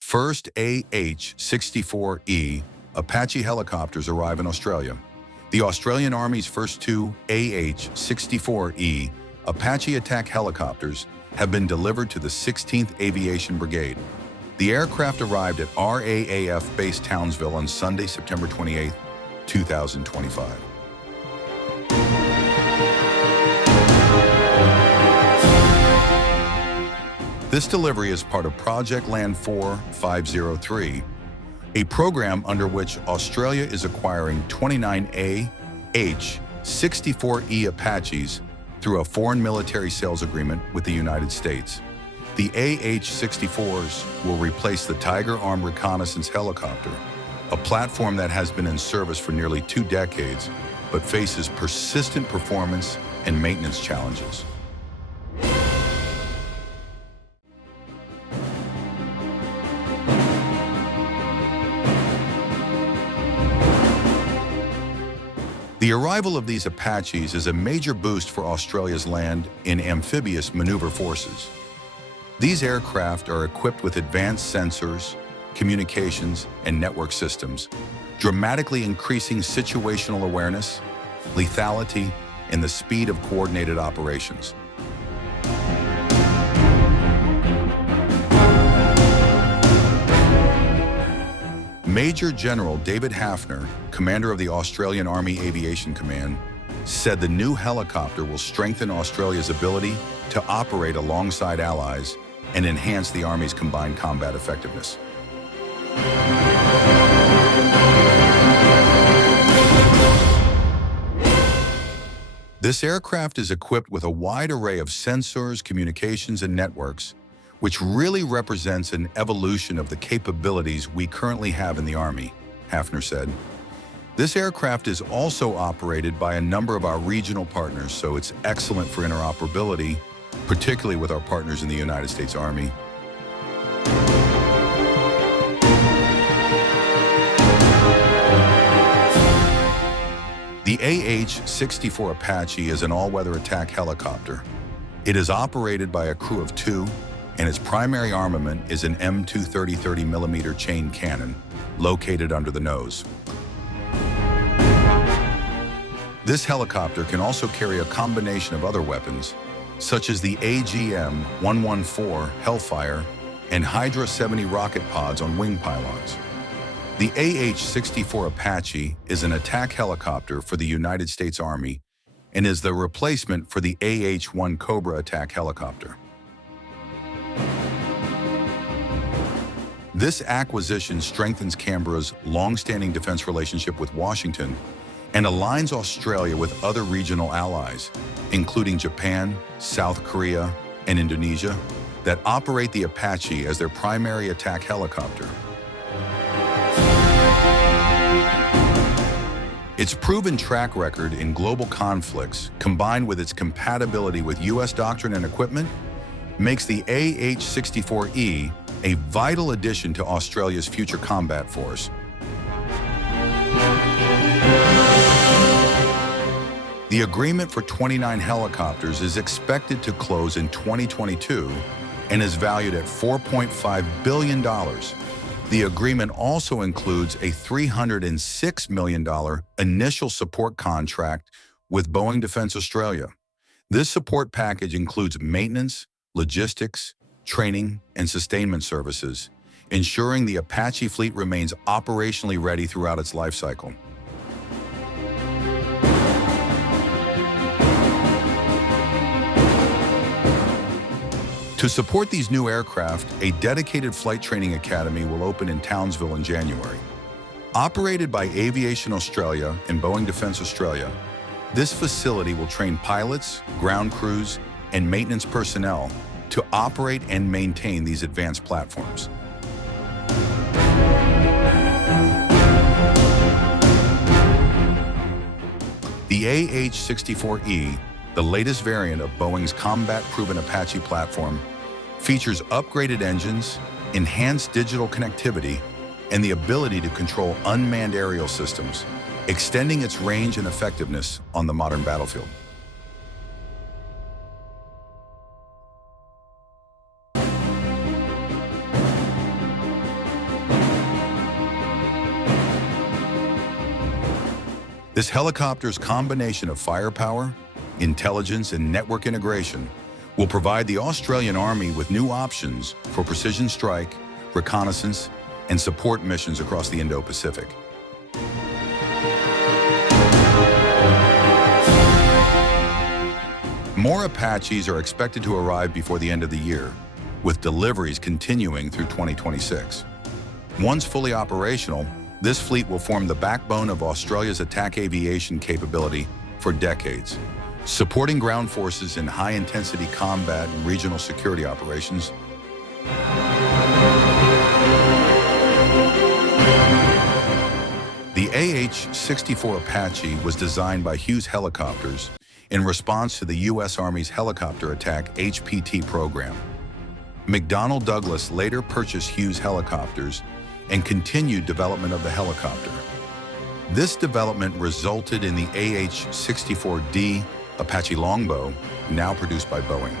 First AH-64E Apache helicopters arrive in Australia. The Australian Army's first two AH-64E Apache Attack Helicopters have been delivered to the 16th Aviation Brigade. The aircraft arrived at RAAF Base Townsville on Sunday, September 28, 2025. This delivery is part of Project Land 4503, a program under which Australia is acquiring 29 AH-64E Apaches through a foreign military sales agreement with the United States. The AH-64s will replace the Tiger Armed Reconnaissance Helicopter, a platform that has been in service for nearly 2 decades, but faces persistent performance and maintenance challenges. The arrival of these Apaches is a major boost for Australia's land and amphibious maneuver forces. These aircraft are equipped with advanced sensors, communications, and network systems, dramatically increasing situational awareness, lethality, and the speed of coordinated operations. Major General David Hafner, commander of the Australian Army Aviation Command, said the new helicopter will strengthen Australia's ability to operate alongside allies and enhance the Army's combined combat effectiveness. This aircraft is equipped with a wide array of sensors, communications, and networks, which really represents an evolution of the capabilities we currently have in the Army, Hafner said. This aircraft is also operated by a number of our regional partners, so it's excellent for interoperability, particularly with our partners in the United States Army. The AH-64 Apache is an all-weather attack helicopter. It is operated by a crew of 2, and its primary armament is an M230 30mm chain cannon located under the nose. This helicopter can also carry a combination of other weapons, such as the AGM-114 Hellfire and Hydra 70 rocket pods on wing pylons. The AH-64 Apache is an attack helicopter for the United States Army and is the replacement for the AH-1 Cobra attack helicopter. This acquisition strengthens Canberra's long-standing defense relationship with Washington and aligns Australia with other regional allies, including Japan, South Korea, and Indonesia, that operate the Apache as their primary attack helicopter. Its proven track record in global conflicts, combined with its compatibility with U.S. doctrine and equipment, makes the AH-64E a vital addition to Australia's future combat force. The agreement for 29 helicopters is expected to close in 2022 and is valued at $4.5 billion. The agreement also includes a $306 million initial support contract with Boeing Defence Australia. This support package includes maintenance, logistics, training, and sustainment services, ensuring the Apache fleet remains operationally ready throughout its life cycle. To support these new aircraft, a dedicated flight training academy will open in Townsville in January. Operated by Aviation Australia and Boeing Defence Australia, this facility will train pilots, ground crews, and maintenance personnel to operate and maintain these advanced platforms. The AH-64E, the latest variant of Boeing's combat-proven Apache platform, features upgraded engines, enhanced digital connectivity, and the ability to control unmanned aerial systems, extending its range and effectiveness on the modern battlefield. This helicopter's combination of firepower, intelligence, and network integration will provide the Australian Army with new options for precision strike, reconnaissance, and support missions across the Indo-Pacific. More Apaches are expected to arrive before the end of the year, with deliveries continuing through 2026. Once fully operational, this fleet will form the backbone of Australia's attack aviation capability for decades, supporting ground forces in high-intensity combat and regional security operations. The AH-64 Apache was designed by Hughes Helicopters in response to the U.S. Army's Helicopter Attack HPT program. McDonnell Douglas later purchased Hughes Helicopters and continued development of the helicopter. This development resulted in the AH-64D Apache Longbow, now produced by Boeing.